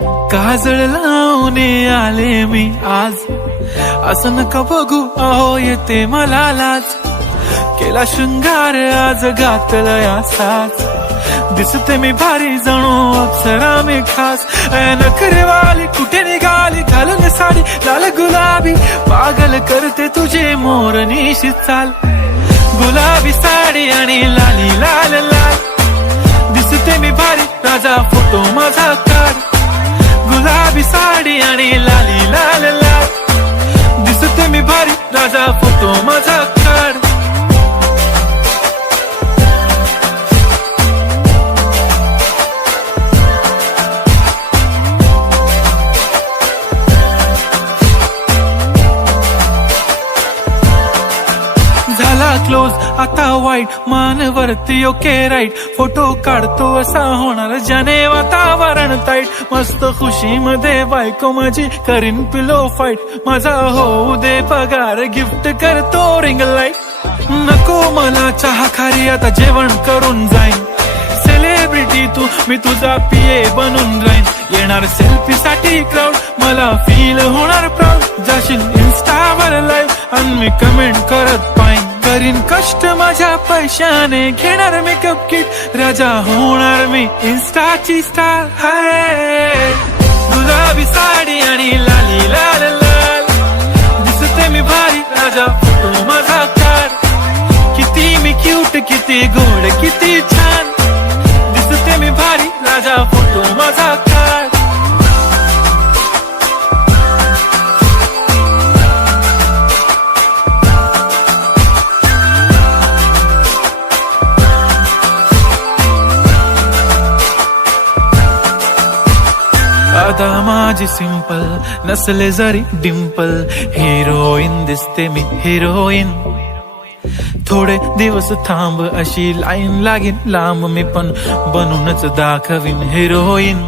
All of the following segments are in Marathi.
काजळ लावून आले मी आज, असं नका बघू अहो येते मला लाज. केला शृंगार आज घातला असाच, दिसते मी भारी जणू अप्सरा मी खास. नखरेवाली कुठे निघाली घालून साडी लाल गुलाबी, पागल करते तुझे मोरनीशी चाल. गुलाबी साडी आणि लाली लाल लाल, दिसते मी भारी राजा फोटो माझा काढ. गुलाबी साडी आणि लाली लाल लाल, दिसते मी भारी राजा फोटो माझा काढ. झाला क्लोज आता वाईट, मानवरती ओके राईट. फोटो काढतो असा होणार ज्याने वातावरण ताईट. मस्त खुशी मध्ये बायको माझी करीन पिलो फाईट. माझा होऊ दे पगार गिफ्ट करतो रिंग लाईट. नको मला चहा खारी आता जेवण करून जाईन. सेलिब्रिटी तू मी तुझा पिये बनून राहीन. येणार सेल्फी साठी क्राऊड मला फील होणार प्राऊड. जाशील इन्स्टावर लाईव्ह आणि मी कमेंट करत पाईन. करीन कष्ट माझ्या पैशाने घेणार मेकअप किट. राजा होणार मी इन्स्टाची स्टार. हाय गुलाबी साडी आणि लाली लाल लाल, दिसते मी भारी राजा फोटो माझा काढ. किती मी क्यूट किती गोड किती छान, दिसते मी भारी राजा फोटो माझा काढ. आता माझी सिंपल नसले जरी डिंपल, हिरोईन दिसते मी हिरोईन. थोडे दिवस थांब अशी लाईन लागेल लांब, मी पण बनूनच दाखवीन हिरोईन.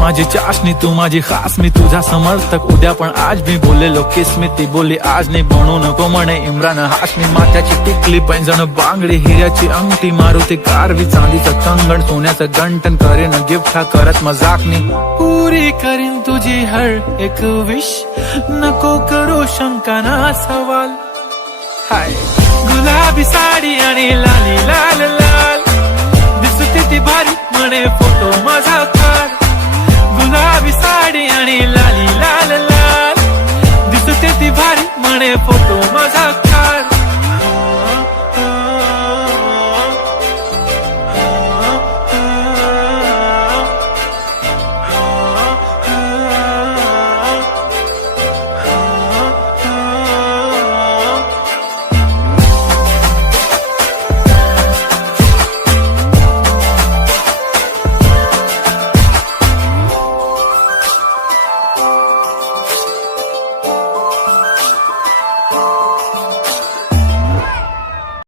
माझी चाशनी तू माझी खास, मी तुझा समर्थक उद्या पण आज मी बोललेलो किस मी ती बोली आज नाही. बनू नको म्हणे इम्रान हाशमी. माथ्याची टिकली पैंजण बांगडी हिऱ्याची अंगठी, मारुती कारवी चांदीचं कंगण सोन्याचं गंटन. करेन गिफ्ट हा करत मजाकनी, पुरी करीन तुझी हर एक विश. नको करू शंका ना सवाल. हाय गुलाबी साडी आणि लाली लाल लाल, दिसते ती भारी म्हणे फोटो माझा काढ. गुलाबी साडी आणि लाली लाल लाल, दिसते ती भारी म्हणे फोटो माझा